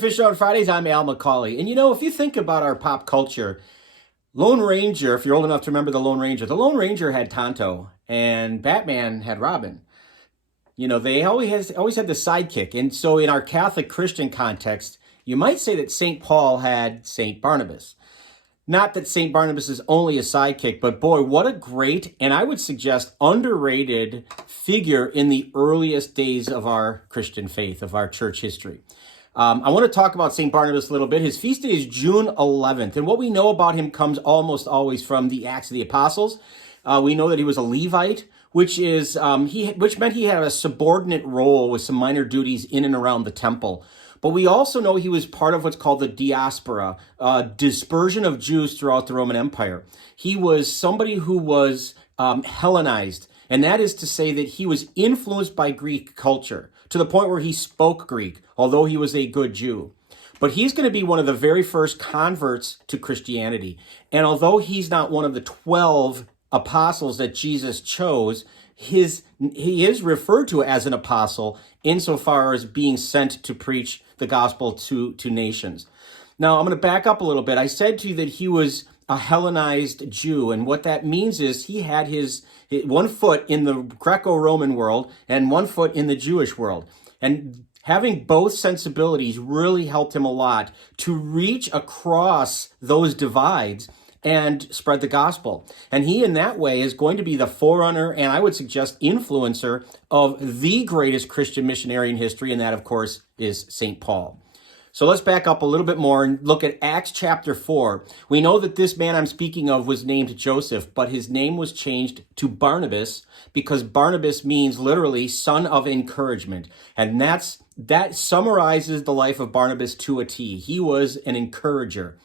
Fish on Fridays. I'm Al McCauley. And you know, if you think about our pop culture, Lone Ranger, if you're old enough to remember the Lone Ranger had Tonto and Batman had Robin. You know, they always had the sidekick. And so in our Catholic Christian context, you might say that St. Paul had St. Barnabas. Not that St. Barnabas is only a sidekick, but boy, what a great, and I would suggest underrated figure in the earliest days of our Christian faith, of our church history. I want to talk about St. Barnabas a little bit. His feast day is June 11th, and what we know about him comes almost always from the Acts of the Apostles. We know that he was a Levite, which meant he had a subordinate role with some minor duties in and around the temple. But we also know he was part of what's called the Diaspora, dispersion of Jews throughout the Roman Empire. He was somebody who was Hellenized, and that is to say that he was influenced by Greek culture to the point where he spoke Greek, although he was a good Jew. But he's going to be one of the very first converts to Christianity. And although he's not one of the 12 apostles that Jesus chose, he is referred to as an apostle insofar as being sent to preach the gospel to nations. Now, I'm going to back up a little bit. I said to you that he was a Hellenized Jew, and what that means is he had his one foot in the Greco-Roman world and one foot in the Jewish world. And having both sensibilities really helped him a lot to reach across those divides and spread the gospel. And he, in that way, is going to be the forerunner and I would suggest influencer of the greatest Christian missionary in history, and that, of course, is St. Paul. So let's back up a little bit more and look at Acts chapter 4. We know that this man I'm speaking of was named Joseph, but his name was changed to Barnabas because Barnabas means literally son of encouragement. And that summarizes the life of Barnabas to a T. He was an encourager.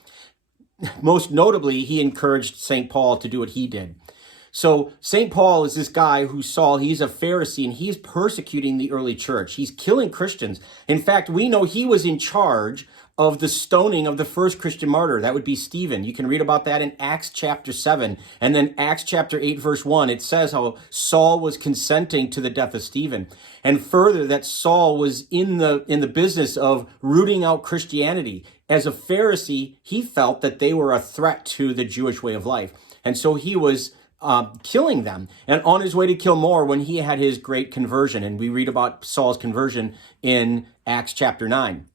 Most notably, he encouraged St. Paul to do what he did. So St. Paul is this guy who he's a Pharisee and he's persecuting the early church. He's killing Christians. In fact, we know he was in charge of the stoning of the first Christian martyr. That would be Stephen. You can read about that in Acts chapter 7. And then Acts chapter 8, verse 1, it says how Saul was consenting to the death of Stephen. And further, that Saul was in the business of rooting out Christianity. As a Pharisee, he felt that they were a threat to the Jewish way of life. And so he was killing them, and on his way to kill more when he had his great conversion. And we read about Saul's conversion in Acts chapter 9.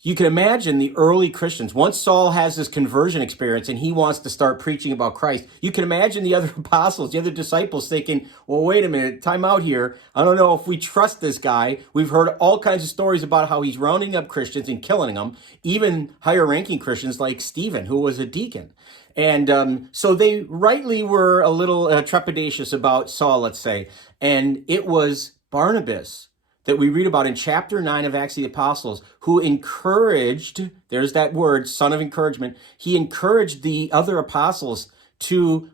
You can imagine the early Christians, once Saul has this conversion experience and he wants to start preaching about Christ, you can imagine the other apostles, the other disciples thinking, well, wait a minute, time out here. I don't know if we trust this guy. We've heard all kinds of stories about how he's rounding up Christians and killing them, even higher ranking Christians like Stephen, who was a deacon. And so they rightly were a little trepidatious about Saul, let's say. And it was Barnabas that we read about in chapter 9 of Acts of the Apostles, who encouraged, there's that word, son of encouragement, he encouraged the other apostles to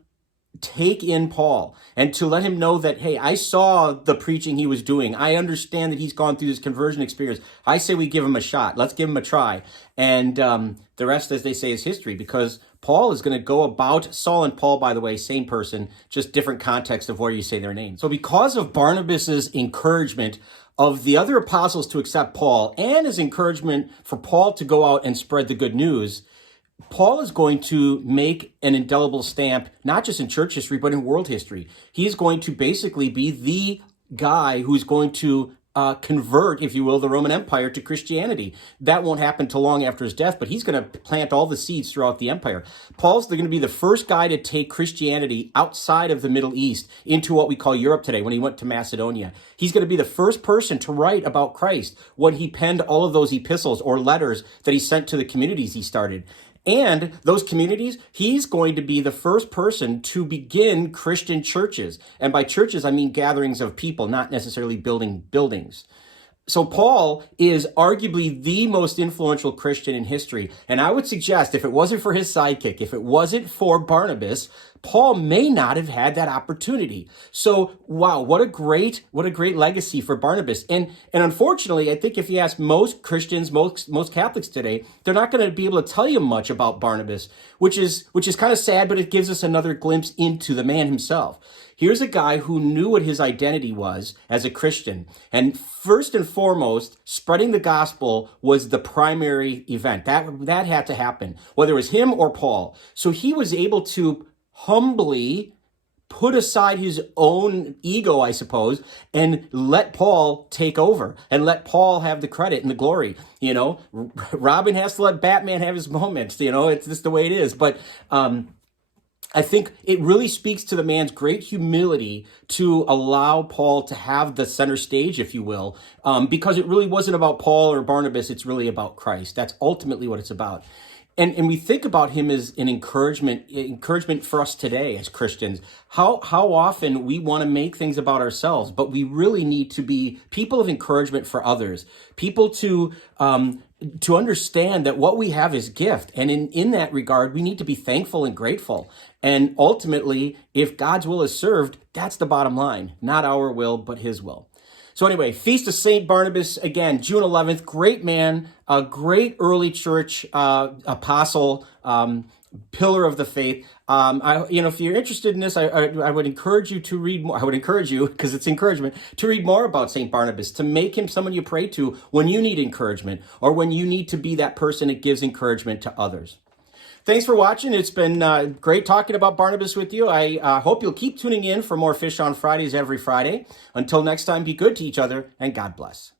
take in Paul and to let him know that, hey, I saw the preaching he was doing. I understand that he's gone through this conversion experience. I say we give him a shot. Let's give him a try. And the rest, as they say, is history, because Paul is going to go about, Saul and Paul, by the way, same person, just different context of where you say their names. So because of Barnabas's encouragement of the other apostles to accept Paul and his encouragement for Paul to go out and spread the good news, Paul is going to make an indelible stamp, not just in church history, but in world history. He's going to basically be the guy who's going to convert, if you will, the Roman Empire to Christianity. That won't happen till long after his death, but he's going to plant all the seeds throughout the empire. Paul's going to be the first guy to take Christianity outside of the Middle East into what we call Europe today when he went to Macedonia. He's going to be the first person to write about Christ when he penned all of those epistles or letters that he sent to the communities he started. And those communities, he's going to be the first person to begin Christian churches. And by churches, I mean gatherings of people, not necessarily building buildings. So Paul is arguably the most influential Christian in history. And I would suggest if it wasn't for his sidekick, if it wasn't for Barnabas, Paul may not have had that opportunity. So, wow, what a great legacy for Barnabas. And unfortunately, I think if you ask most Christians, most Catholics today, they're not going to be able to tell you much about Barnabas, which is kind of sad, but it gives us another glimpse into the man himself. Here's a guy who knew what his identity was as a Christian. And first and foremost, spreading the gospel was the primary event. That had to happen, whether it was him or Paul. So he was able to humbly put aside his own ego, I suppose, and let Paul take over and let Paul have the credit and the glory. Robin has to let Batman have his moments. It's just the way it is. But I think it really speaks to the man's great humility to allow Paul to have the center stage, if you will, because it really wasn't about Paul or Barnabas. It's really about Christ. That's ultimately what it's about. And we think about him as an encouragement for us today as Christians. How often we want to make things about ourselves, but we really need to be people of encouragement for others, people to understand that what we have is gift. And in that regard, we need to be thankful and grateful. And ultimately, if God's will is served, that's the bottom line, not our will, but his will. So anyway, Feast of St. Barnabas, again, June 11th, great man, a great early church apostle, pillar of the faith. If you're interested in this, I would encourage you to read more. I would encourage you, because it's encouragement, to read more about St. Barnabas, to make him someone you pray to when you need encouragement or when you need to be that person that gives encouragement to others. Thanks for watching. It's been great talking about Barnabas with you. I hope you'll keep tuning in for more Fish on Fridays every Friday. Until next time, be good to each other, and God bless.